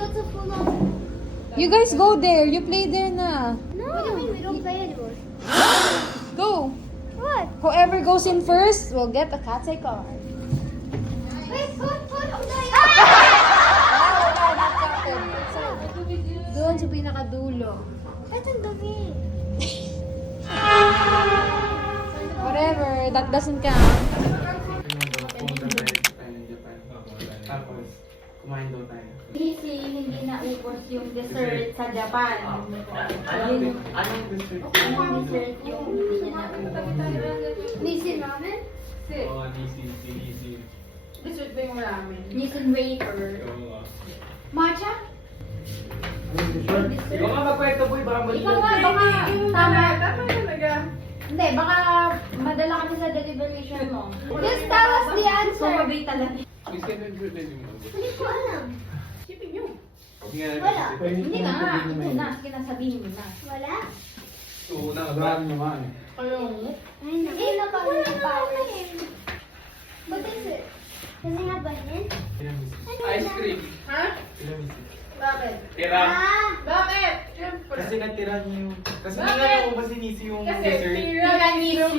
that's a full on. You guys go there. You play there na. No. What do you mean we don't play anymore? Go. What? Whoever goes in first will get a Cathay card. Wait, put on the Doon sa pinakadulo. Ito ang dumi. Whatever, that doesn't count. Tapos, kumain daw tayo. Kasi hindi naubos yung dessert sa Japan. Anong dessert? Anong dessert yung hindi naubos? Nissin ramen? Oo, nisi. Dessert ba yung ramen? Nissan wafer. Matcha? Ikaw nga magkwento, boy. Baka Ikaw nga, baka tama. Hindi, baka madala kami sa deliberation mo. Just tell us the answer. Sumabay talaga. Hindi ko alam. Wala. Hindi ka nga. Ito na, sige na, sabihin mo na. Wala? Una ka ba? Hindi na pa rin yung power. What is it? Does it have onion? Ice cream. Ha? Tiramisu. Bakit? Tira. Bakit? Siyempre. Kasi natira niyo yung... Kasi hindi nga ako kasi nisi yung dessert. tiramisu.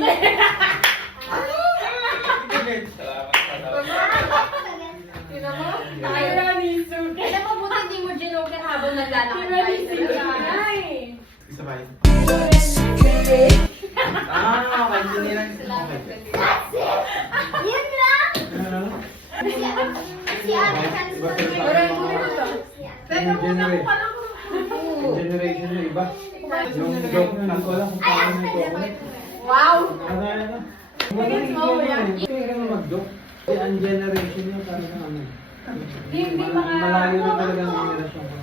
Tingnan mo? Tiramisu. Alam mo, buti hindi mo ginoker habang naglalakad. Tiramisu. Isa ba yun? Okay. Tinira niyo. Okay. Yun lang? Si Ate Teka muna ko pa lang. Generation na iba. Yung joke na lang ko lang kung paano na ito. Wow! Ano? Kaya ka mag-joke. Kaya ang generation yun talagang ano. Malayo na talaga ang generation ko.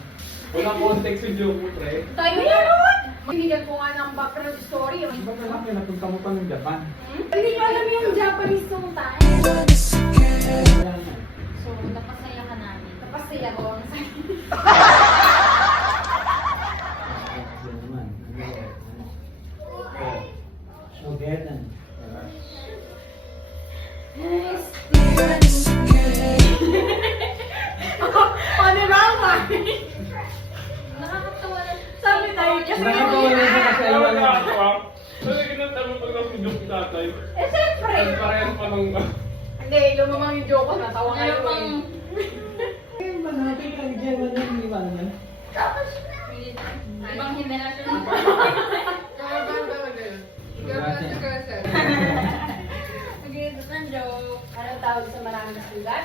Walang context yung joke mo, pre. Tayo yun! Binigyan ko nga ng background story. Iba na lang, napunta mo pa ng Japan. Hindi ko alam yung Japanese song tayo. Kaya nga. So, napasaya ka namin. Napasaya ko. Yan naman. So, Getan. O, di ba? Nakakatawa na. Sabi tayo kasi Nakakatawa na siya kasi ayaw na. Kasi ginatanong pag ako joke tatay. Eh, syempre. Ang parehas pa ng... Hindi, lumamang yung joke ko. Natawa nga Ayaw yun pang... eh. Ayun ba natin ang German na hindi ba naman? Ibang henerasyon. Nag-iisip ng joke. Anong tawag sa maraming sulat?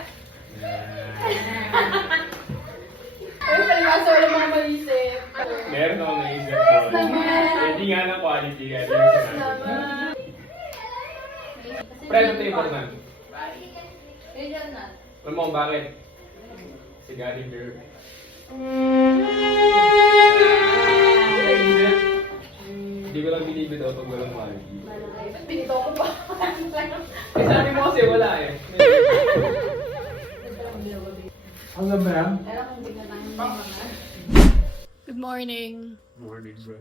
Ay, palibasa wala mga maisip. Meron ako naisip ko. Hindi nga na quality. Kaya hindi ko sinabi. Pre, ito yung important. Ganyan na. Alam mo kung bakit? Si Gary Girl. Hindi ko lang binibitaw pag walang quality. Pinito ko pa. Eh, sabi mo kasi wala eh. Ang ganda yan? Good morning. Morning, bro.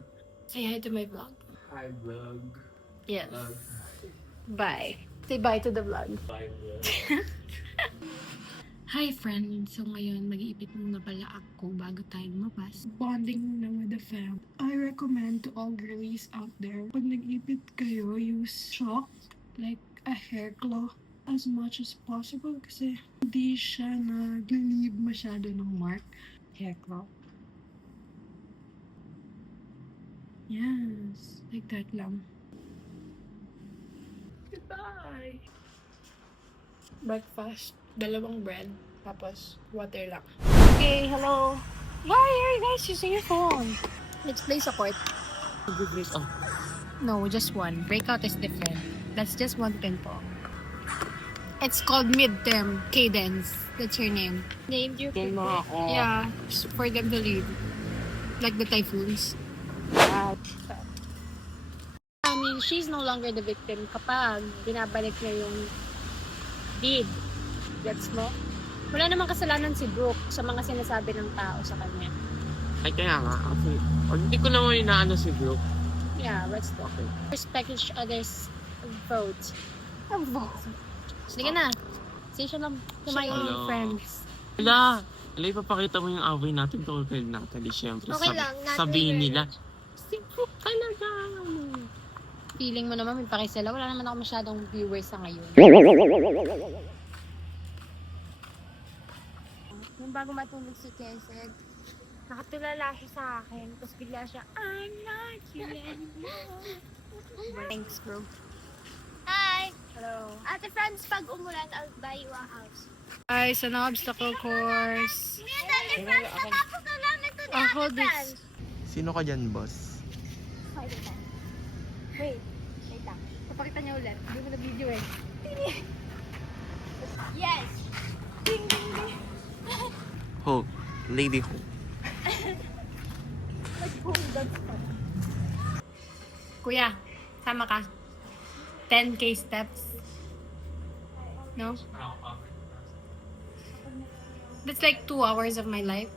Say hi to my vlog. Hi, vlog. Yes. Bye. Say bye to the vlog. Bye, vlog. Hi friends! So ngayon, mag-iipit muna pala ako bago tayo lumabas. Bonding muna with the fam. I recommend to all girlies out there, pag nag-ipit kayo, use chalk, like a hair cloth, as much as possible kasi hindi siya nag-leave masyado ng mark. Hair cloth. Yes, like that lang. Goodbye! Breakfast, dalawang bread, tapos water lang. Okay, hello. Why are you guys using your phone? Let's play support. No, just one. Breakout is different. That's just one tempo. It's called midterm cadence. That's your name. Named your people. Yeah, for them to lead. Like the typhoons. I mean, she's no longer the victim kapag binabalik niya yung deed. Gets mo? Wala namang kasalanan si Brooke sa mga sinasabi ng tao sa kanya. Ay, kaya nga. Kasi, hindi ko naman inaano si Brooke. Yeah, let's talk. Respect each other's votes. Sige na. Say siya lang to my Hello. friends. Wala. Alay, papakita mo yung away natin tungkol kay Natalie. Siyempre, Okay lang, not sabihin really. nila, Sipro talaga. Feeling mo naman, may pakisala. Wala naman ako masyadong viewers sa ngayon. Nung bago matulog si Kesed, nakatulala siya sa akin. Tapos bigla siya, I'm not you anymore. Thanks, bro. Hi! Hello. Ate Franz, pag umulan, I'll buy you a house. Guys, an obstacle course. Ate Franz, natapos na namin to ni Ako Ate this. Franz. Sino ka dyan, boss? Wait lang. Papakita niya ulit. Hindi mo na video eh. Yes! Ding, ding, ding. Ho. Lady Ho. Kuya, sama ka. 10K steps. No? That's like 2 hours of my life.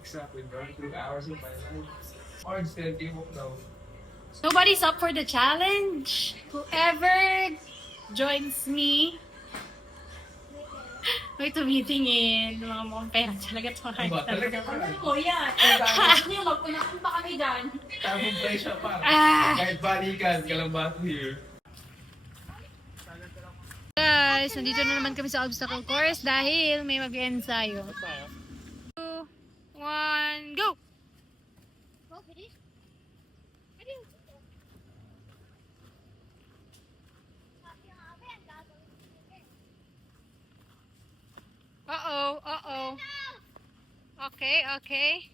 Exactly, bro. 2 hours of my life. Or instead, you won't know. Nobody's up for the challenge. Whoever joins me. May tumitingin. Mga mukhang pera talaga ito. Talaga pa. Kuya. Gusto niyo magpunakan pa kami dyan. Tamang presyo pa. Ah. Kahit balikan, kalambati here. Guys, nandito na naman kami sa obstacle course dahil may mag-ensayo. 2, 1, go! Uh-oh, uh-oh. Okay, okay.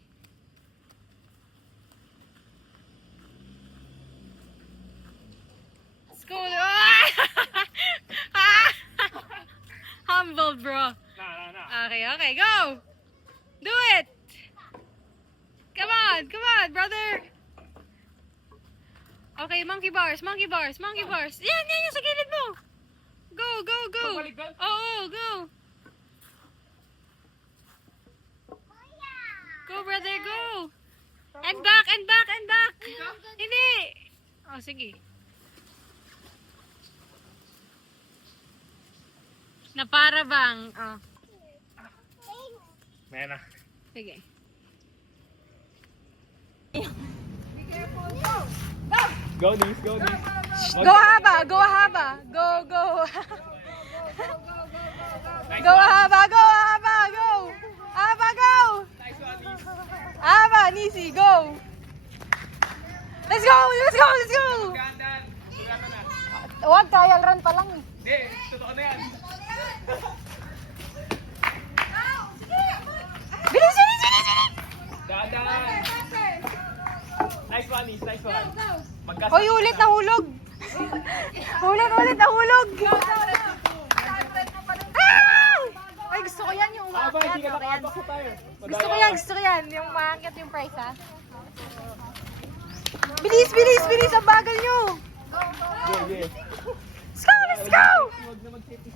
Let's go. Humble, bro. Okay, okay, go. Do it. Come on, brother. Okay, monkey bars, monkey bars, monkey bars. Yan, sa gilid mo. Go, go, go. Oo, go. Go, brother, go. And back, and back, and back. Hindi. Oh, sige. Na para bang, oh. Mena. Sige. Go, Nis. Go, Nis. Go haba, go haba. Go, go. Go haba, go haba, go. Haba, go. Haba, Nisi, go. Let's go, let's go, let's go. Huwag, trial run pa lang eh. Hindi, totoo na yan. Bilis, bilis, bilis, bilis. Dadan. Nice one, Nis. Nice one. Hoy, ulit na hulog. Ulit na hulog. Ah! Ay, gusto ko yan yung Aba, umakyat. hindi ka nakabak sa tayo. Gusto ko yan. Yung umakyat yung price, ha? Bilis, bilis, bilis. Ang bagal nyo. Yeah. Let's go, let's go. Huwag na mag-safety.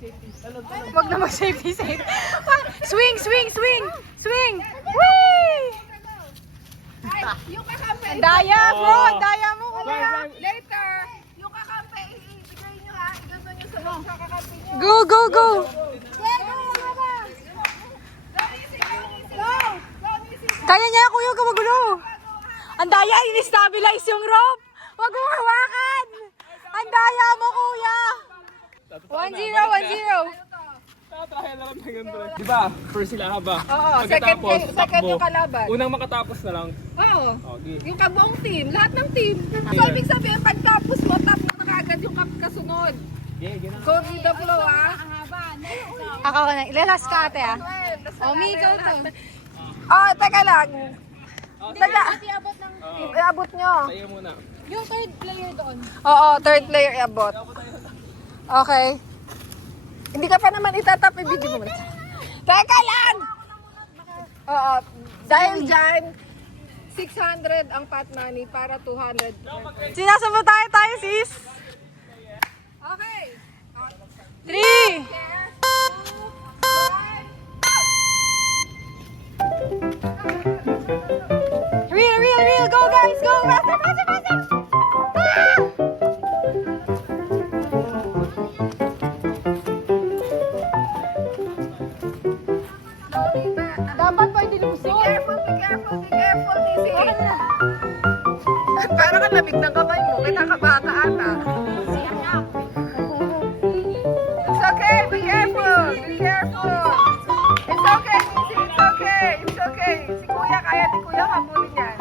Wag na mag-safety, safe. Swing, swing, swing. Swing. Whee! Ang daya, bro. Ang daya mo. Kuya. Later, yung kakampi, ibigay nyo ha. Igano nyo sa mga kakampi nyo. Go, go, go. Kaya niya, kuya. Huwag ka magulo. Ang daya, in-stabilize yung rope. Huwag mo hawakan. Ang daya mo, kuya. 1-0, 1-0. Tatahaya lang ng ganito. Diba? First sila haba. Oo, Pagkatapos, second takbo. yung kalaban. Unang makatapos na lang. Oo. Okay. Yung kabuong team, lahat ng team. So, ibig sabihin, pagtapos mo, tapos na kagad yung kasunod. Yeah, gano'n. Go with the flow, ha? Ako na. Ilalas ka, ate, ah. Omi, go to. Oh, teka lang. Teka. Oh, Iabot nyo. tayo muna. Yung third player doon. Oo, third player iabot. Okay. Hindi ka pa naman itatap, ibigay mo muna. Teka lang! Oo, dahil dyan, 600 ang pot money para 200. Sinasabot tayo, sis. Okay. 3. Real. Go, guys. Go. Faster. Dapat careful, be careful, Nisi. Parang ang lamig ng kamay mo, kinakabahan ka ata. It's okay, be careful, be careful. It's okay, Nisi, it's okay, it's okay. Si Kuya, kaya ni Kuya habulin yan.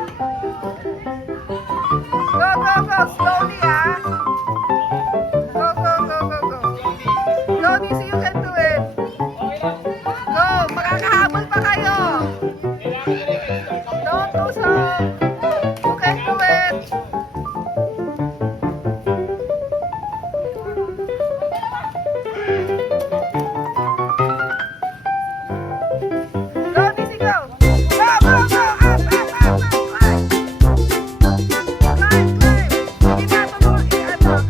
Go, go, go, slowly ah. Go, go, go, go, go. Go, Nisi, you can do it. Go, makakahabol pa kayo. Don't lose hope. You can do it. Go, Nisi, go. Go, go, go. Up, up, up, up. Climb. Climb, climb. Hindi ba ito mo i-ano?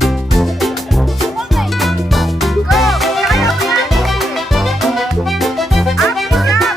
Go. Kaya mo yan, Nisi. Up, Nisi, up.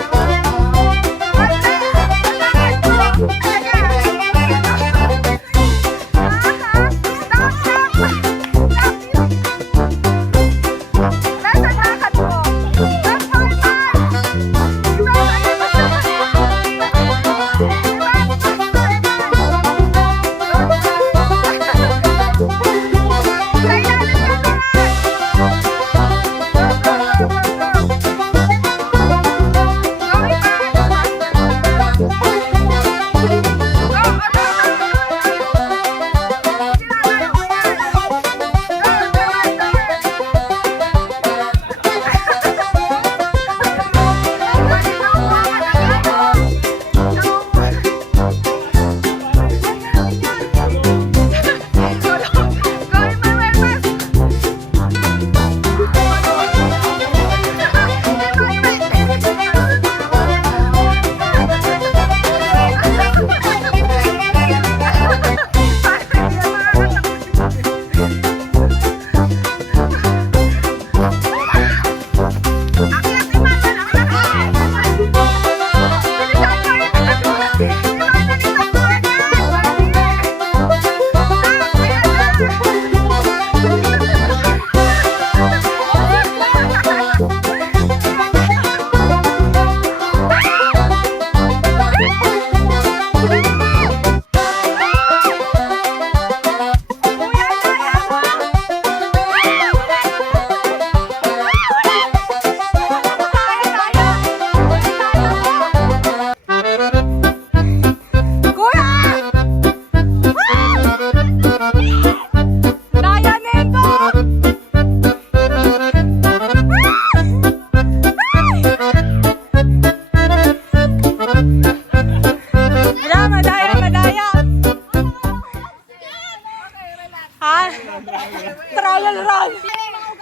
What's that? Trial run!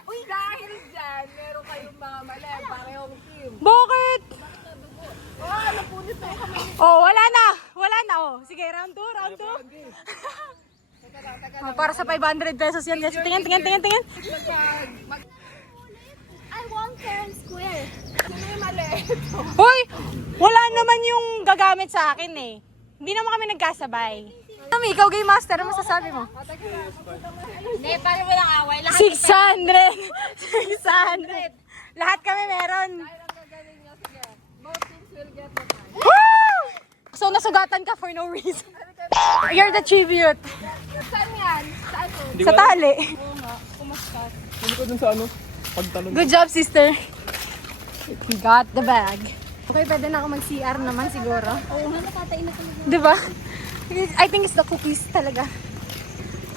Uy, dahil dyan, meron kayong mga mali, parehong team. Bakit? Napunit na kami. Oh, wala na. Wala na, oh. Sige, round 2, round 2. Oh, para sa 500 pesos yan, guys. Tingnan, tingnan, tingnan, tingnan. I want fair and square. Sino yung mali? Hoy! Wala naman yung gagamit sa akin eh. Hindi naman kami nagkasabay. Mami, ikaw game master, ano masasabi mo? Hindi, para walang away. 600! 600! Lahat kami meron. Woo! So, nasugatan ka for no reason. You're the tribute. Saan yan? Saan po? Sa tali. Hindi ko dun sa ano, pagtalon. Good job, sister. You got the bag. Okay, pwede na ako mag-CR naman siguro. Oo, nakatain na talaga. Diba? I think it's the cookies talaga.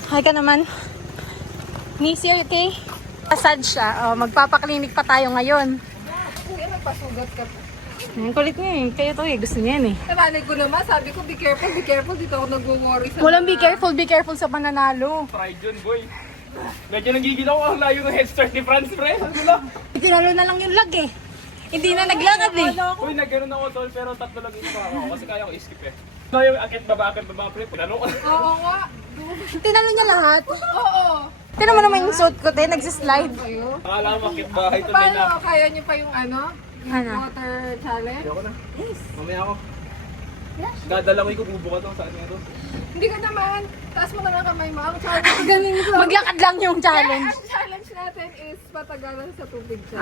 Hi ka naman. Nisi, okay? Massage siya. Oh, magpapaklinik pa tayo ngayon. Kuya, nagpasugat ka po. Ang kulit niya eh. Kaya to eh. Gusto niya yan eh. Nabanay ko naman, sabi ko, be careful. Dito ako nag-worry sa Walang be careful sa pananalo. Pride yun, boy. Medyo nagigil ako ang layo ng head start ni Franz, pre. Ano lang? Tinalo na lang yung lag eh. Hindi na naglangad eh. Uy, nagganon ako, tol, pero tatlo lang yung ako. Kasi kaya ko i-skip eh. No, yung akit baba, pre. Pinano ko. Oo nga. Tinalo niya lahat. Oo. Tinan mo naman yung suit ko, te. Nagsislide. Kayo? Akala ko akit bahay, tol, may na. Paano? Kaya niyo pa yung ano? Ano? Water challenge? Ayoko na. Yes. Mamaya ako. Dadalawin ko, bubuka to. Saan nga to? Hindi ka naman. Taas mo naman kamay mo. Ang challenge, Maglakad lang yung challenge. ang challenge natin is patagalan sa tubig siya.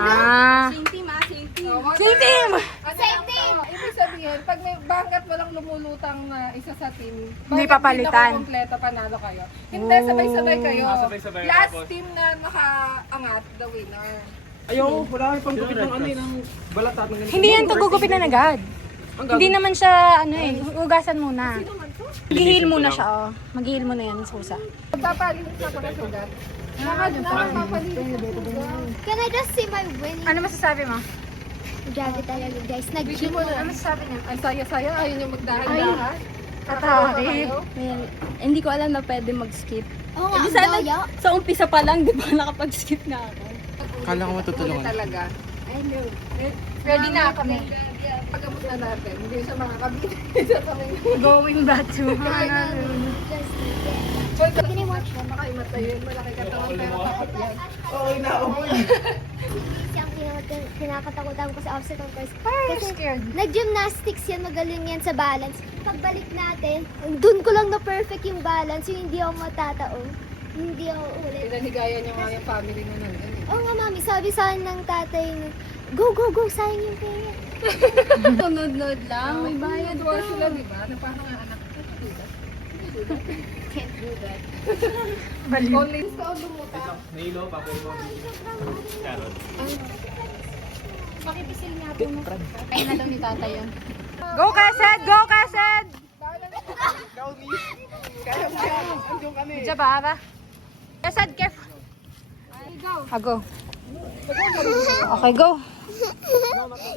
Same team same team. Same team! Same team! Ibig sabihin, pag may bangkat walang lumulutang na isa sa team, Hindi bakit papalitan. Hindi kompleto, panalo kayo. Hindi, sabay-sabay kayo. Sabay-sabay. Last Tapos, team na nakaangat, the winner. Ayaw, wala kang panggupit ng ano eh, ng balata. ng ganito. Hindi yan to gugupitan agad. Hindi naman siya, ano eh, hugasan muna. Maghihil muna siya, oh. Maghihil muna yan, susa. Magpapalinis ako na sugat. Magpapalinis ako sugat. Can I just see my winning? Ano masasabi mo? Grabe talaga guys. Nag-gym Ano masasabi niya? Ang saya-saya, ayaw niyo magdahan-dahan. Tatari. Well, hindi ko alam na pwede mag-skip. Oo nga, Di ang sana, daya. sa umpisa pa lang, di ba, nakapag-skip na ako. Kala ko matutulungan. Talaga. I know. Ready na kami. Pagkamot na natin, hindi siya makakabili sa kamay. Going back to Just Hoy, Can you watch? baka imatay yun. Malaki katawan pero takot yan. Siyang kinakatakutan ko sa obstacle course. Kasi nag-gymnastics yan, magaling yan sa balance. Pagbalik natin, dun ko lang na perfect yung balance, yung hindi ako matataong. Hindi ako ulit. Pinanigaya niyo nga yung family mo nun. Oo nga mami, sabi sa akin ng tatay, go, go, go, sayang yung pera. Tunod-nod lang, may bayad Tuwa sila, di ba? Na parang nga anak ko. Can't do that. Only sa lumutang. Nahilo, papel mo. Carrot. Pakipisil nga po mo. Kaya na daw ni tatay yun. Go, Kased! Go, Kased! Kaya mo yan. Andun kami. Jabara. Kased, careful. Go. Okay, go.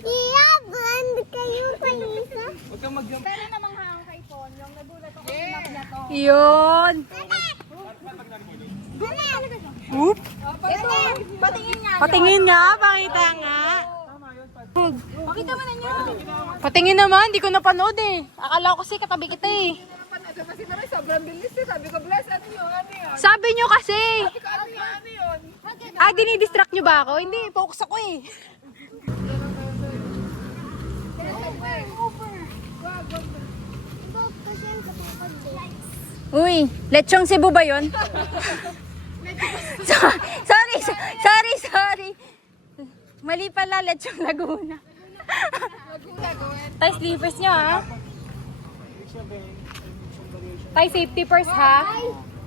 Iyaban kayo pa isa. Huwag kang mag-jump. Yun. Oop. Patingin nga, pakita nga. Pakita mo na nyo. Patingin naman, di ko napanood eh. Akala ko kasi katabi kita eh. Ano ba sila? Sobrang bilis eh. Sabi ko, bless, ano yun? Ano yun? Sabi nyo kasi. Ano yun? Ano yun? Ah, dinidistract nyo ba ako? Hindi, focus ako eh. Uy, lechong Cebu ba yun? Sorry. Mali pala, lechong Laguna. Tay, sleepers nyo ha. Tay, safety first ha.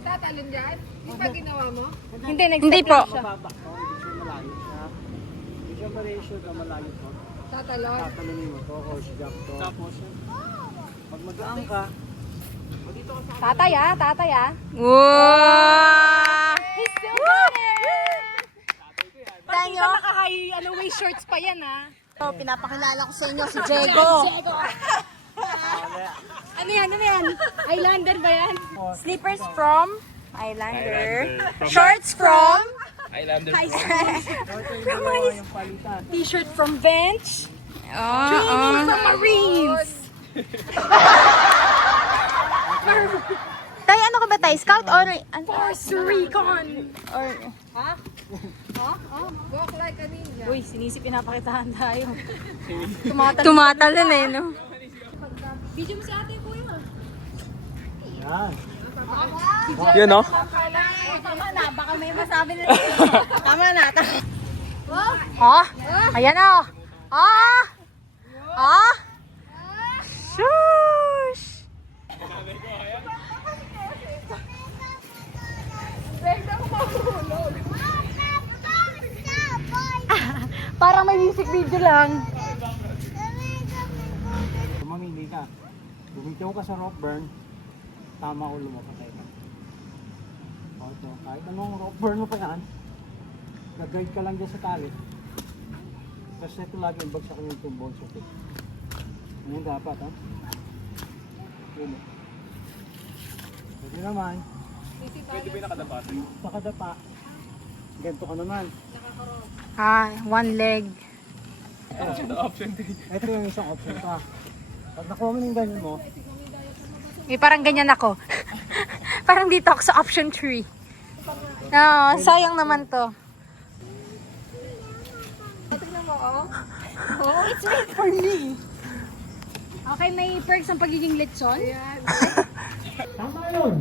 Tatalon dyan? Di ba ginawa mo? Hindi po. Medyo ma-ratio ka malayo to. Tatalon? Tatalunin mo to, horse jump to. Tapos, pag mag-aang ka, Tatay ah. Wow! He's still got it! Tanyo? Naka-high, waist shorts pa yan ah. Oh, pinapakilala ko sa inyo si Diego. Ano yan? Islander ba yan? Slippers from Islander. Shorts from Islander. T-shirt from Bench. Training from Marines. Tay, ano ka ba tay? Scout or ano? Force Recon. Or Walk like a ninja. Uy, sinisip pinapakitahan tayo. tumatalon eh, no? Video mo si ate kuya. yan. Yun no? Tama na, baka may masabi na. Tama na. Oh, ayan o. Shush! Parang may music video lang. Kung mamili ka, bumitaw ka sa rope burn, tama ulo mo, patay ka. O ito, kahit anong rope burn mo pa yan, gag-guide ka lang dyan sa tali. Kasi ito lagi yung bagsak yung tumbol sa tip. Ngayon dapat, ha? Yun eh. Pwede naman, Pwede ba yung nakadapat? sa kadapa, ganito ka naman. One leg. Option 3. Ito yung isang option ka. Pag nakuha mo yung ganyan mo, May parang ganyan ako. Parang dito ako sa option 3. No, sayang naman to. Tignan mo, oh. Oh, it's made for me. Okay, may perks ang pagiging litson. Tama yun.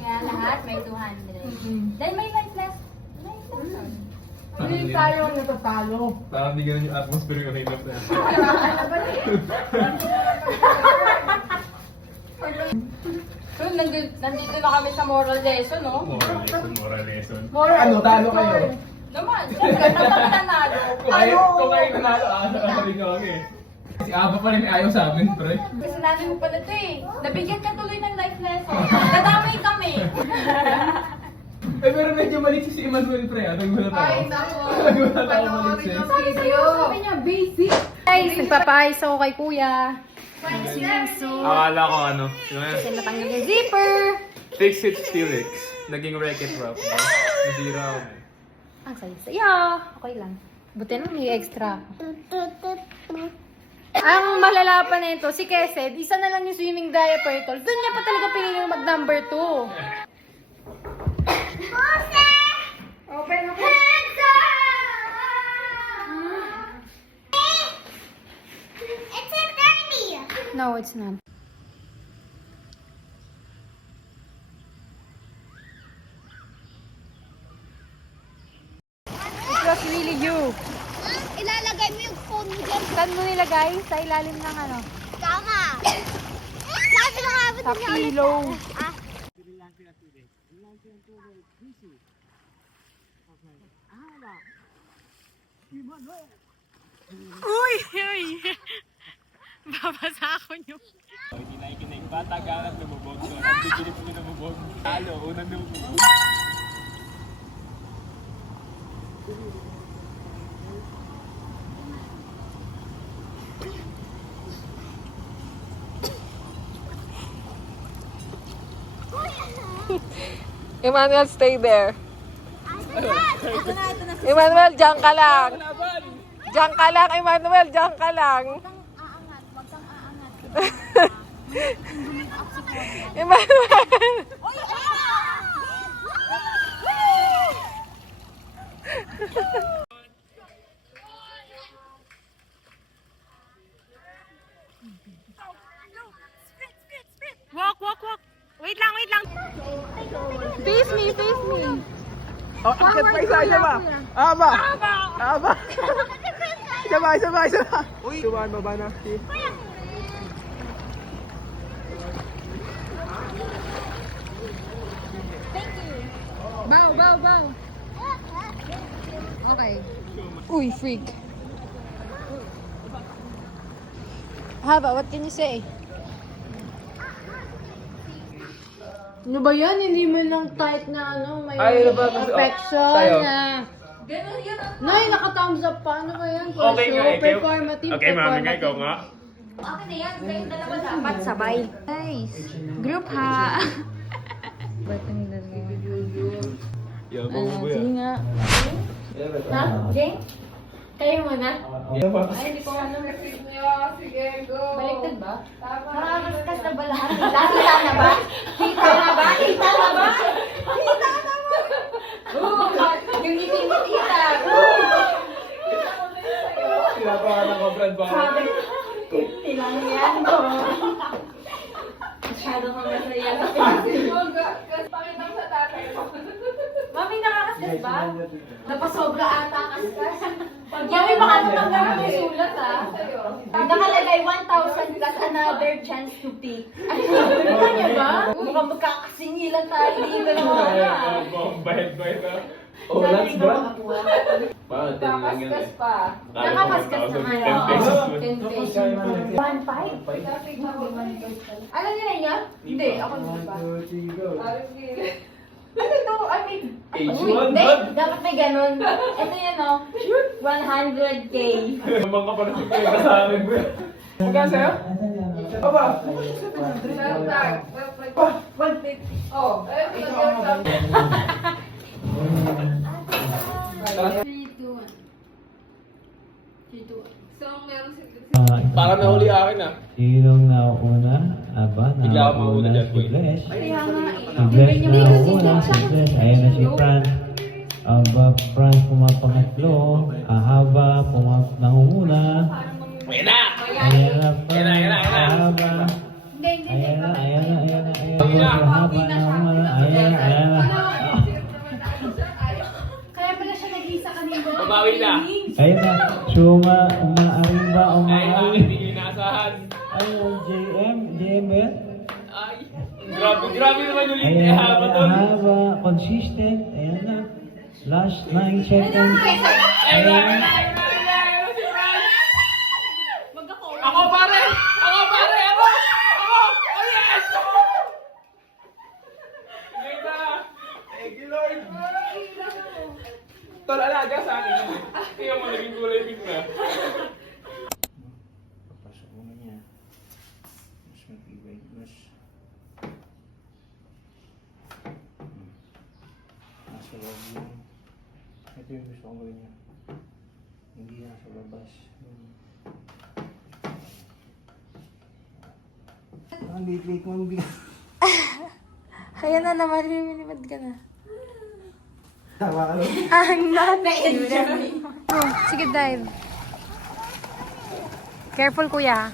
Kaya lahat may 200. Then may 9 plus. Hindi tayo natatalo. Parang di ganun yung atmosphere yung hinap na. So, nandito na kami sa moral lesson, no? Moral lesson. Ano, talo kayo? Naman, syempre, nanalo. Kung kayo nanalo, rin kami. Si Aba pa rin ayaw sa amin, pre. Kasi namin mo pala ito eh. Nabigyan ka tuloy ng life lesson. Nadamay kami. Eh, pero medyo mali si Emmanuel, pre. Nagulat ako. Ay, naku. Nagulat ako mali siya. Sabi niya, basic. Guys, nagpapahis ako kay kuya. Akala ko ano. Kasi natanggal yung zipper. Fix it, Stilix. Naging Wreck-It Rap. Hindi raw. Ang saya-saya. Okay lang. Buti na may extra. Ang malala pa nito, si Kesed, isa na lang yung swimming diaper tol. Doon niya pa talaga pinili mag number 2. Open mo. It's a dirty. No, it's not. It was really you. Ilalagay mo yung phone mo dyan. Saan mo nilagay? Sa ilalim ng ano? Tama. Sabi na nga ba Sa pillow. Uy! Uy! Babasa ako niyo. Kinakinig. Bata ganap lumubog. So, nagpipilip ko lumubog. Talo, unang lumubog. Emmanuel, stay there. Emmanuel, diyan ka lang. Diyan ka lang, Emmanuel, diyan ka lang. Emmanuel. Walk, walk, walk! Wait lang, wait lang! Face me, face me. Oh, akit pa isa ba? Aba! Aba! Isa ba? Uy! Tumaan mo ba na? Bow, bow, bow. Okay. Uy, freak. Haba, what can you say? Ano ba yan? Hindi mo lang tight na ano, may Ay, ano ba? perfection Tayo. na. Nay, naka-thumbs up pa. Ano ba yan? Okay nga, ikaw. Performative, Okay, mami nga, ikaw nga. Okay na yan. Kayong dalawa dapat sabay. Guys, group ha. Batang dalawa. Yabang mo Sige nga. Ha? Jane? Kayo muna? Ay, hindi ko ano. Sige, go. Baliktad ba? Nakakaskas na ba lahat? Kita na ba? Kita na ba? Kita na ba? Kita na ba? Yung ngiti-ngiti ka. Pinapahalan ko, Brad, ba? Ilang yan. Masyado kang masaya sa Pakita mo sa tatay mo. Mami, nakakaskas ba? Napasobra ata kaskas. Mami, baka naman may sulat ah. Nakalagay 1,000 plus another chance to pick. Ano niya ba? Mukhang magkakasingilan tayo dito ng mga. Bayad na. Oh, that's Brad. Paano, 10 lang yan eh. pa. Nakakaskas na nga. 10 pesos. 10 pesos. 1.5? Alam niya na niya? Hindi, ako hindi pa. Ano ito? I mean, H1, hindi, Brad. dapat may ganun. Ito yan o, 100K. Mga kapatid ko yung sa amin, bro. Magkano sa'yo? Aba! Oh, Parang nahuli akin ah. Sinong nauna? Aba, Bigla ako mauna dyan, si boy. Bless. Si Bless nauna, si Bless. Ayan na si Franz. Aba, Franz pumapangatlo. Ahaba, nangunguna. May na! Ayan na, ayan na. Kaya pala siya nag-isa kanina. Babawi na. Ayun na, suma, umaaring ba, Ay, bakit hindi ko inaasahan? Ayun, JM ba yan? Ay, grabe naman yung linya. Ayan, Haba tol. haba, consistent, ayan na. Last 9 seconds. Ayan. Ako pare! Ako! Oh yes! Ganda! Thank you Lord! Tol, alaga sa akin yun. Tingnan mo, naging kulay pink na. Papasok mo na niya. Mas matibay, mas... Nasa loob mo. Ito yung gusto kong gawin niya. Hindi nasa labas. Ang late-late mo ang bigat. Ayan na naman, lilimad ka na. Tawa ka lang. I'm not kidding. Oh, sige, dive. Careful, kuya.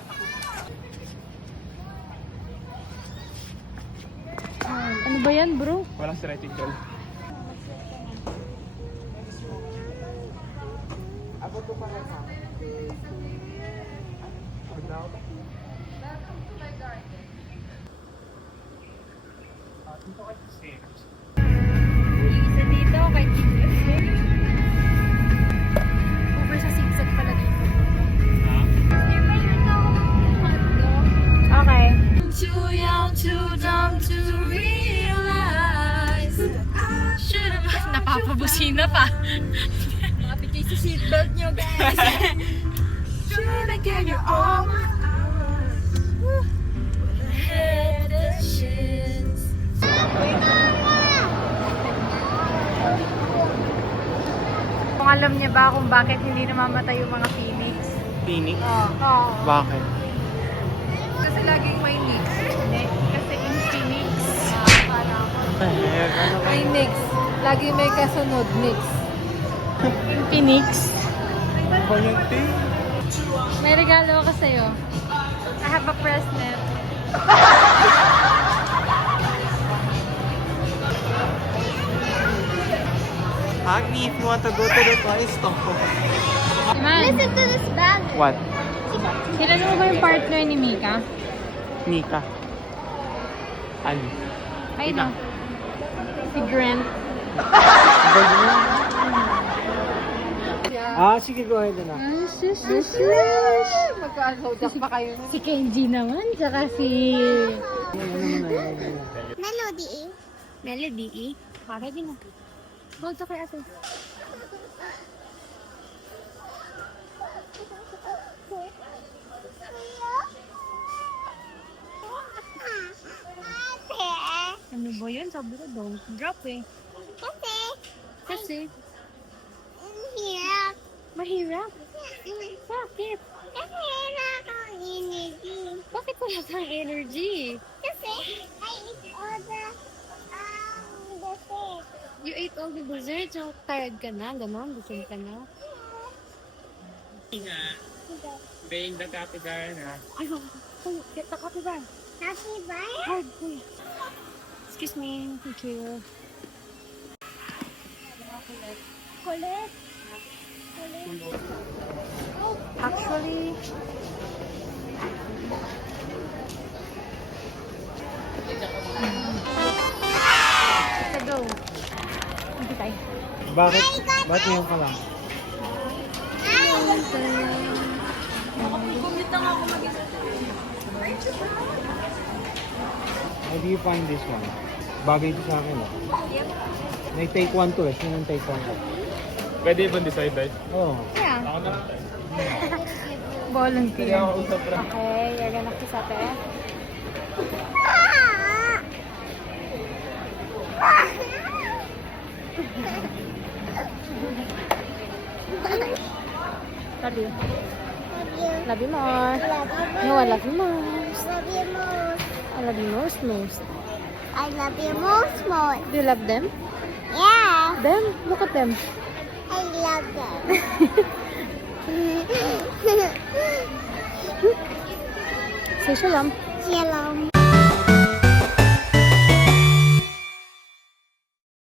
Ano ba yan, bro? Walang stretching tol. Isa dito, kay over sa zigzag pala dito. Okay. Too young, too dumb to realize that I should have. Napapabusina pa. Kapit kayo sa seatbelt nyo, guys. Should have given you all my hours. Had the chance. Kung alam niya ba kung bakit hindi namamatay yung mga phoenix? Phoenix? Oo. Bakit? Kasi laging may nix. Hindi. Kasi in Phoenix. May nix. Lagi may kasunod, nix. In Phoenix. May regalo ako sa'yo. I have a press net. Agni, if you want to go to the toy store. Man, Listen to this bag. What? kilala mo ba yung partner ni Mika? Mika. Ano? Ay, no. Si Grant. Sige, go ahead na. Magka-sodak pa kayo. Si Kenji naman, tsaka si... Melody. Melody, eh? Para din na. Hold to kay ate. Ano ba yun? Sabi ko, don't drop eh. Kasi? Hirap. Mahirap. Bakit? Kasi wala akong energy. Bakit wala kang energy? Kasi I eat all the dessert. You ate all the desserts, so tired ka na, gano'n, gutom ka na. Being the captain na. Ay, get the coffee ba? Happy birthday. Hard, please. Excuse me, thank you. Kulit. Actually, let's go. Hindi tayo. Bakit? Bakit ngayon ka lang? How do you find this one? Bagay ito sa akin eh. May take one to eh. Sino yung take one to? Pwede ibang decide tayo. Oo. Yeah. Ako na. Volunteer. Hindi ako usap ra. Okay, you're gonna kiss ate. Love you. Love you more. No, I love you most. Love you most. I love you most. I love you most. Do you love them? Yeah. Them? Look at them. I love them. Say shalom. Shalom.